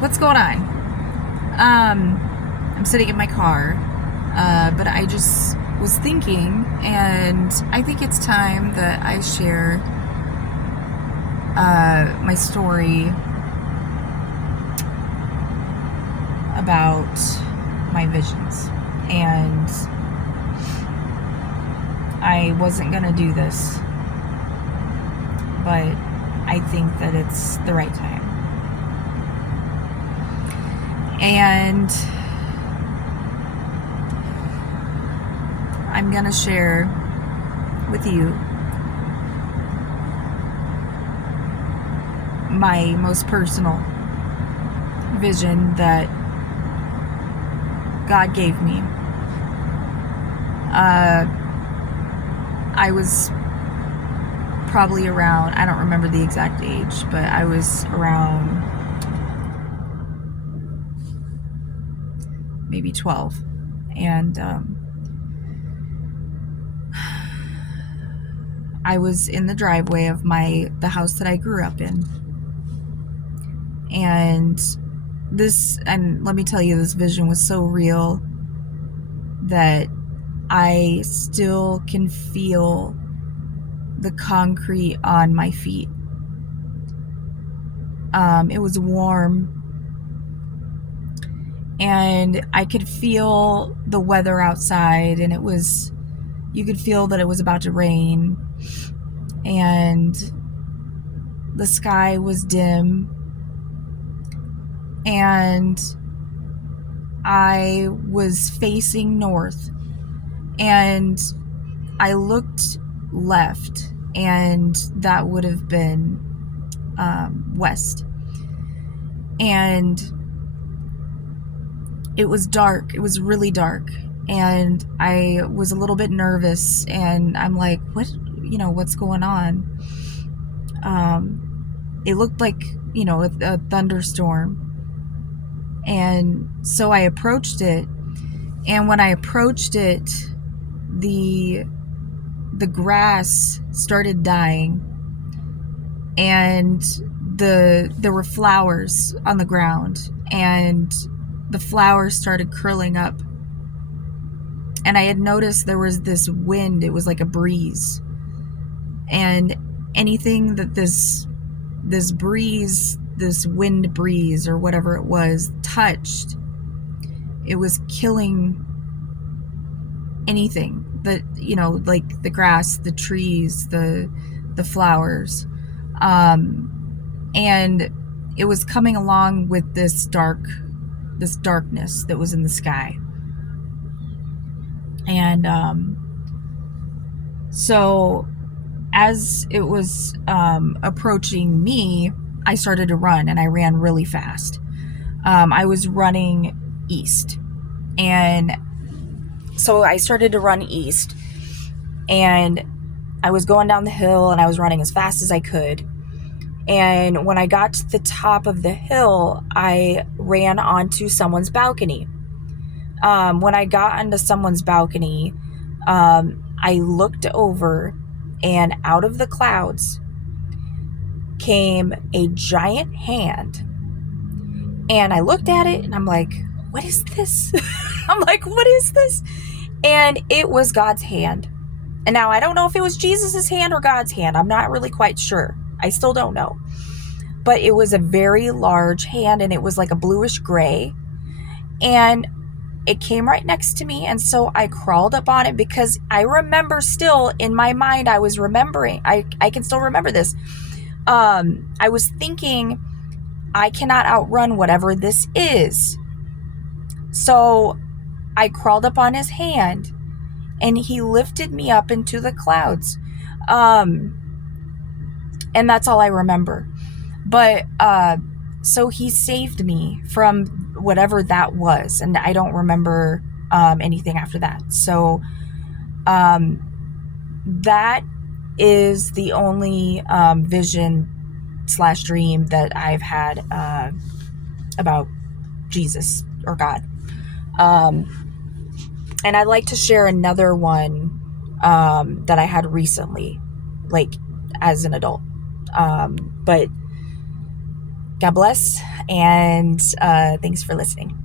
What's going on? I'm sitting in my car, but I just was thinking, and I think it's time that I share my story about my visions. And I wasn't gonna do this, but I think that it's the right time. And I'm gonna share with you my most personal vision that God gave me. I was probably around, I don't remember the exact age, but I was around maybe 12. And I was in the driveway of the house that I grew up in. And let me tell you, this vision was so real that I still can feel the concrete on my feet. It was warm, and I could feel the weather outside, and you could feel that it was about to rain, and the sky was dim, and I was facing north, and I looked left, and that would have been west. And it was dark. It was really dark. And I was a little bit nervous, and I'm like, what's going on? It looked like, a thunderstorm. And so I approached it. And when I approached it, the grass started dying, and there were flowers on the ground, and the flowers started curling up. And I had noticed there was this wind. It was like a breeze, and anything that this wind breeze or whatever it was touched, it was killing anything that, like the grass, the trees, the flowers. And it was coming along with this darkness that was in the sky. And so as it was approaching me, I started to run, and I ran really fast. I was running east, and so I started to run east, and I was going down the hill, and I was running as fast as I could. And when I got to the top of the hill, I ran onto someone's balcony. When I got onto someone's balcony, I looked over, and out of the clouds came a giant hand. And I looked at it, and I'm like, what is this? I'm like, what is this? And it was God's hand. And now I don't know if it was Jesus's hand or God's hand. I'm not really quite sure. I still don't know. But it was a very large hand, and it was like a bluish gray. And it came right next to me, and so I crawled up on it, because I remember still in my mind, I was remembering. I can still remember this. I was thinking, I cannot outrun whatever this is. So I crawled up on his hand, and he lifted me up into the clouds. And that's all I remember. But so he saved me from whatever that was, and I don't remember anything after that. So that is the only vision/dream that I've had about Jesus or God. And I'd like to share another one that I had recently, like as an adult. But God bless, and thanks for listening.